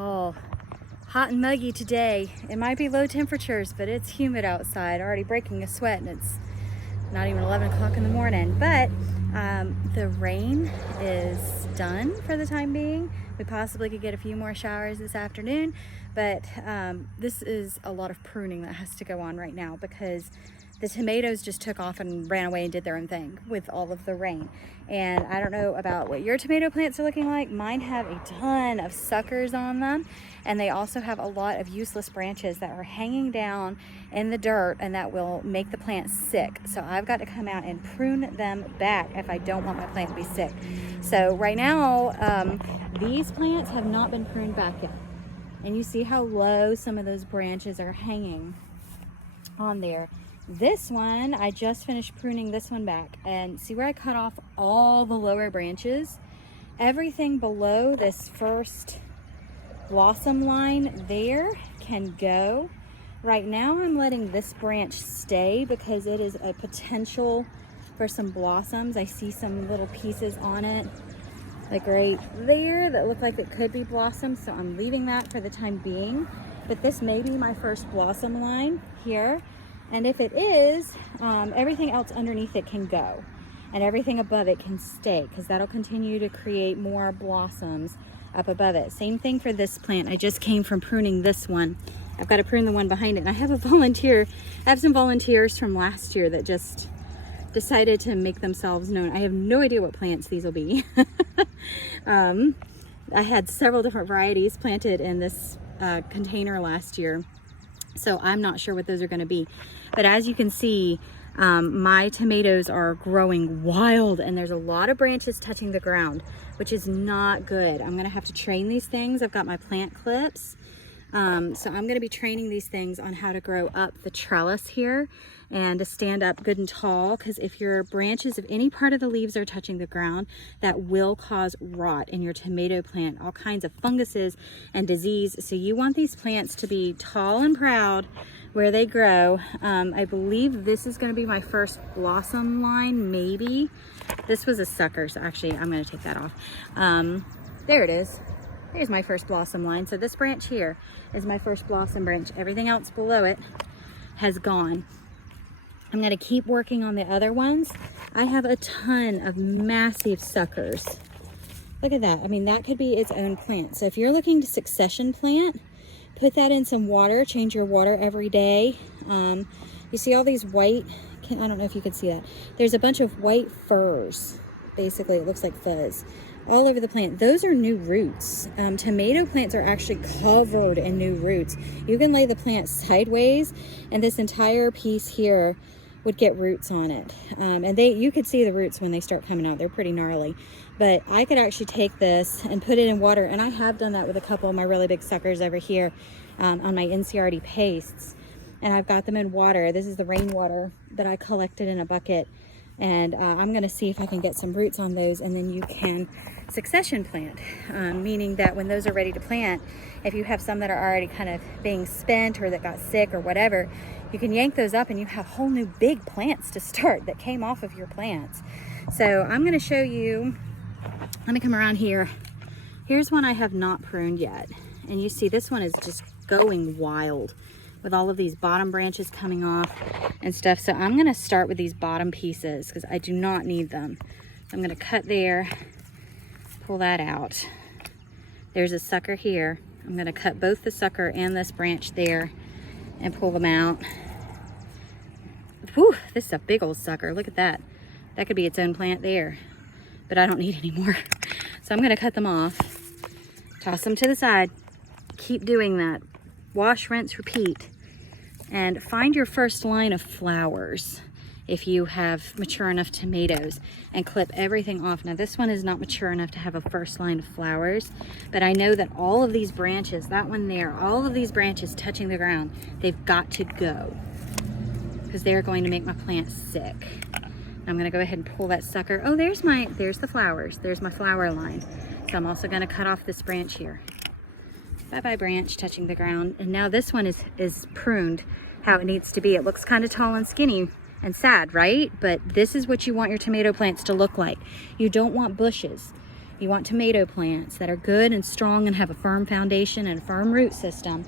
all hot and muggy today. It might be low temperatures, but it's humid outside, already breaking a sweat, and it's not even 11 o'clock in the morning. But the rain is done for the time being. We possibly could get a few more showers this afternoon, but this is a lot of pruning that has to go on right now because the tomatoes just took off and ran away and did their own thing with all of the rain. And I don't know about what your tomato plants are looking like. Mine have a ton of suckers on them, and they also have a lot of useless branches that are hanging down in the dirt and that will make the plant sick. So I've got to come out and prune them back if I don't want my plant to be sick. So right now, these plants have not been pruned back yet. And you see how low some of those branches are hanging on there. This one, I just finished pruning this one back, and see where I cut off all the lower branches? Everything below this first blossom line there can go. Right now I'm letting this branch stay because it is a potential for some blossoms. I see some little pieces on it, like right there, that look like it could be blossoms, so I'm leaving that for the time being. But this may be my first blossom line here. And if it is, everything else underneath it can go, and everything above it can stay, because that'll continue to create more blossoms up above it. Same thing for this plant. I just came from pruning this one. I've got to prune the one behind it. And I have some volunteers from last year that just decided to make themselves known. I have no idea what plants these will be. I had several different varieties planted in this container last year, so I'm not sure what those are going to be. But as you can see, my tomatoes are growing wild, and there's a lot of branches touching the ground, which is not good. I'm going to have to train these things. I've got my plant clips. So I'm going to be training these things on how to grow up the trellis here and to stand up good and tall, because if your branches of any part of the leaves are touching the ground, that will cause rot in your tomato plant, all kinds of funguses and disease. So you want these plants to be tall and proud where they grow. I believe this is going to be my first blossom line, maybe. This was a sucker, so actually I'm going to take that off. There it is. There's my first blossom line. So this branch here is my first blossom branch. Everything else below it has gone. I'm going to keep working on the other ones. I have a ton of massive suckers. Look at that. I mean, that could be its own plant. So if you're looking to succession plant, put that in some water. Change your water every day. You see all these white, I don't know if you can see that. There's a bunch of white furs. Basically, it looks like fuzz all over the plant. Those are new roots. Tomato plants are actually covered in new roots. You can lay the plant sideways, and this entire piece here would get roots on it. And you could see the roots when they start coming out. They're pretty gnarly. But I could actually take this and put it in water, and I have done that with a couple of my really big suckers over here on my NCRD pastes. And I've got them in water. This is the rainwater that I collected in a bucket. And I'm going to see if I can get some roots on those, and then you can succession plant, meaning that when those are ready to plant, if you have some that are already kind of being spent or that got sick or whatever, you can yank those up and you have whole new big plants to start that came off of your plants. So I'm going to show you, let me come around here. Here's one I have not pruned yet, and you see this one is just going wild with all of these bottom branches coming off and stuff. So I'm going to start with these bottom pieces because I do not need them. I'm going to cut there, pull that out. There's a sucker here. I'm going to cut both the sucker and this branch there and pull them out. Whew, this is a big old sucker. Look at that. That could be its own plant there, but I don't need any more. So I'm going to cut them off, toss them to the side, keep doing that. Wash, rinse, repeat, and find your first line of flowers if you have mature enough tomatoes, and clip everything off. Now this one is not mature enough to have a first line of flowers, but I know that all of these branches, that one there, all of these branches touching the ground, they've got to go because they're going to make my plant sick. I'm going to go ahead and pull that sucker. Oh, there's the flowers. There's my flower line. So I'm also going to cut off this branch here. Bye-bye branch touching the ground. And now this one is pruned how it needs to be. It looks kind of tall and skinny and sad, right? But this is what you want your tomato plants to look like. You don't want bushes. You want tomato plants that are good and strong and have a firm foundation and a firm root system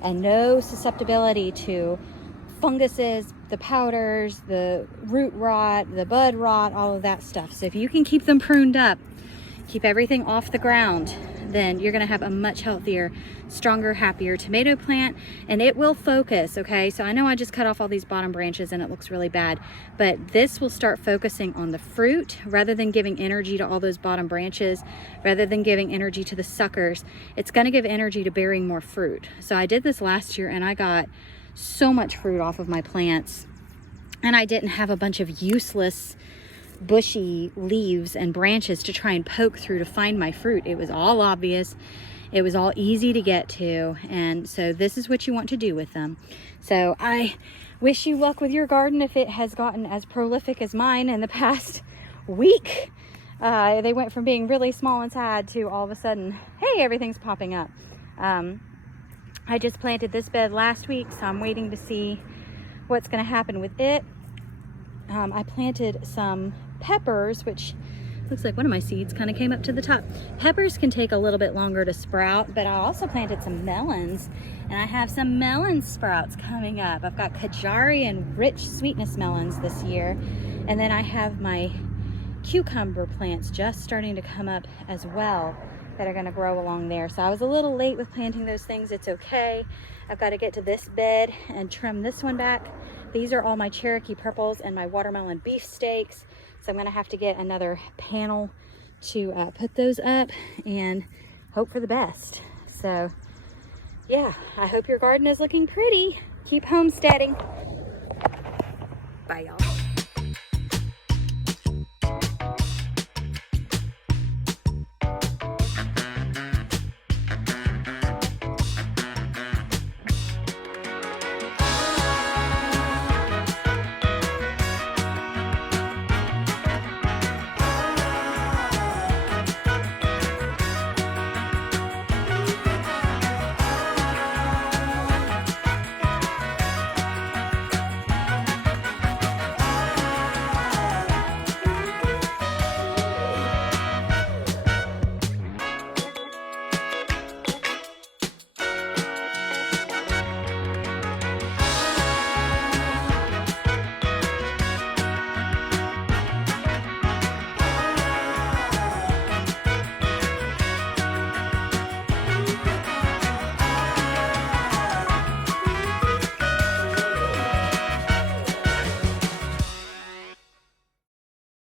and no susceptibility to funguses, the powders, the root rot, the bud rot, all of that stuff. So if you can keep them pruned up, keep everything off the ground, then you're gonna have a much healthier, stronger, happier tomato plant, and it will focus, okay? So I know I just cut off all these bottom branches and it looks really bad, but this will start focusing on the fruit rather than giving energy to all those bottom branches, rather than giving energy to the suckers. It's gonna give energy to bearing more fruit. So I did this last year and I got so much fruit off of my plants, and I didn't have a bunch of useless bushy leaves and branches to try and poke through to find my fruit. It was all obvious, it was all easy to get to, and so this is what you want to do with them. So I wish you luck with your garden if it has gotten as prolific as mine in the past week. They went from being really small and sad to all of a sudden, hey, everything's popping up. I just planted this bed last week, so I'm waiting to see what's going to happen with it. I planted some peppers, which looks like one of my seeds kind of came up to the top. Peppers can take a little bit longer to sprout, but I also planted some melons, and I have some melon sprouts coming up. I've got Kajari and rich sweetness melons this year, and then I have my cucumber plants just starting to come up as well that are going to grow along there. So I was a little late with planting those things. It's okay. I've got to get to this bed and trim this one back. These are all my Cherokee purples and my watermelon beefsteaks. So I'm going to have to get another panel to put those up and hope for the best. So yeah, I hope your garden is looking pretty. Keep homesteading. Bye, y'all.